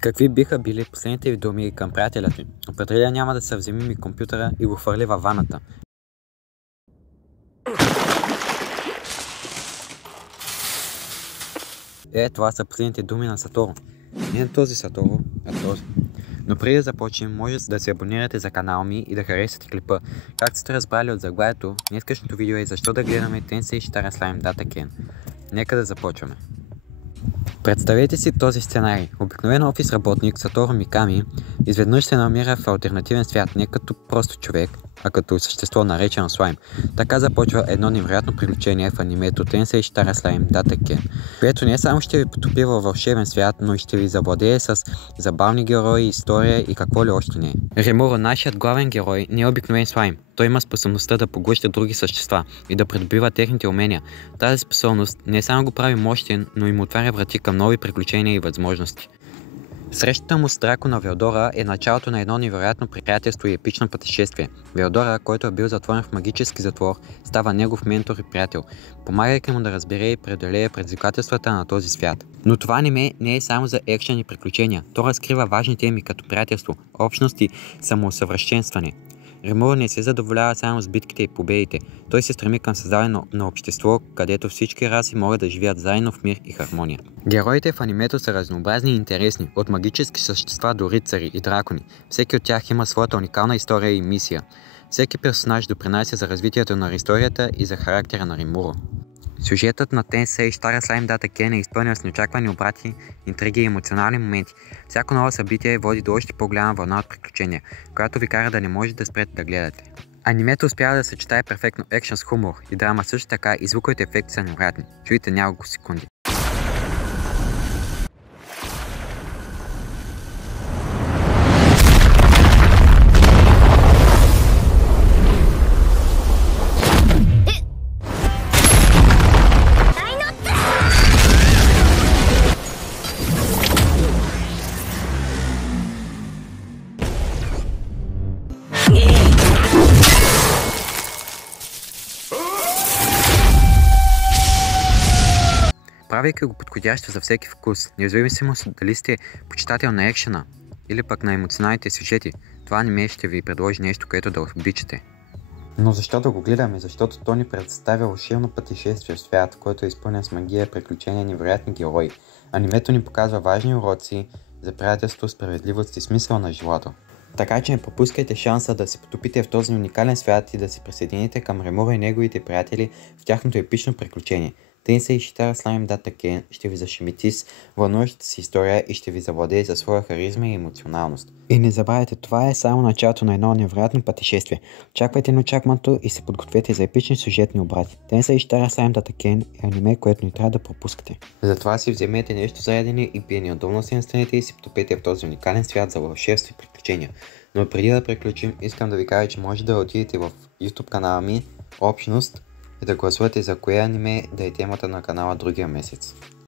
Какви биха били последните ви думи към приятеля ти? Определено няма да се вземи ми компютъра и го хвърли във ваната. Това са последните думи на Сатору. Не на този Сатору, а този. Но преди да започнем, може да се абонирате за канала ми и да харесате клипа. Както сте разбрали от заглавието, днескашното видео е защо да гледаме Tensei Shitara Slime Data Ken. Нека да започваме. Представете си този сценарий. Обикновен офис работник Сатору Миками изведнъж се намира в алтернативен свят, не като просто човек, а като същество наречено слайм. Така започва едно невероятно приключение в анимето Tensei Shitara Slime Data Ken, което не само ще ви потопи във вълшебен свят, но и ще ви завладее с забавни герои, история и какво ли още не. Римуро, нашият главен герой, не е обикновен слайм. Той има способността да поглъща други същества и да придобива техните умения. Тази способност не само го прави мощен, но и му отваря врати към нови приключения и възможности. Срещата му с дракона Велдора е началото на едно невероятно приятелство и епично пътешествие. Велдора, който е бил затворен в магически затвор, става негов ментор и приятел, помагайки му да разбере и преодолее предизвикателствата на този свят. Но това аниме не е само за екшен и приключения. То разкрива важни теми като приятелство, общност и самоусъвършенстване. Римуро не се задоволява само с битките и победите. Той се стреми към създаване на общество, където всички раси могат да живеят заедно в мир и хармония. Героите в анимето са разнообразни и интересни, от магически същества до рицари и дракони. Всеки от тях има своята уникална история и мисия. Всеки персонаж допринася за развитието на историята и за характера на Римуро. Сюжетът на Tensei Shitara Slime Data Ken е изпълнен с неочаквани обрати, интриги и емоционални моменти. Всяко ново събитие води до още по-голяма вълна от приключения, която ви кара да не можете да спрете да гледате. Анимето успява да съчетае перфектно екшен с хумор и драма, също така и звуковите ефекти са невероятни. Чуйте няколко секунди. Правейки го подходящо за всеки вкус, независимо дали сте почитател на екшена или пък на емоционалните сюжети, това аниме ще ви предложи нещо, което да обичате. Но защо да го гледаме? Защото то ни представя вълшебно пътешествие в свят, който е изпълнен с магия, приключения и невероятни герои. Анимето ни показва важни уроци за приятелство, справедливост и смисъл на живота. Така че не пропускайте шанса да се потопите в този уникален свят и да се присъедините към Римуро и неговите приятели в тяхното епично приключение. Tensei Shitara Slime Data Ken ще ви зашемети с вълнуващата си история и ще ви завладее със своя харизма и емоционалност. И не забравяйте, това е само началото на едно невероятно пътешествие. Очаквайте неочакваното и се подгответе за епични сюжетни обрати. Tensei Shitara Slime Data Ken е аниме, което не трябва да пропускате. Затова си вземете нещо за ядене и пиене, удобно си настанете и се потопете в този уникален свят за вълшебство и приключения. Но преди да приключим, искам да ви кажа, че може да отидете в YouTube канала ми, общност, и да гласувате за кое аниме да е темата на канала другия месец.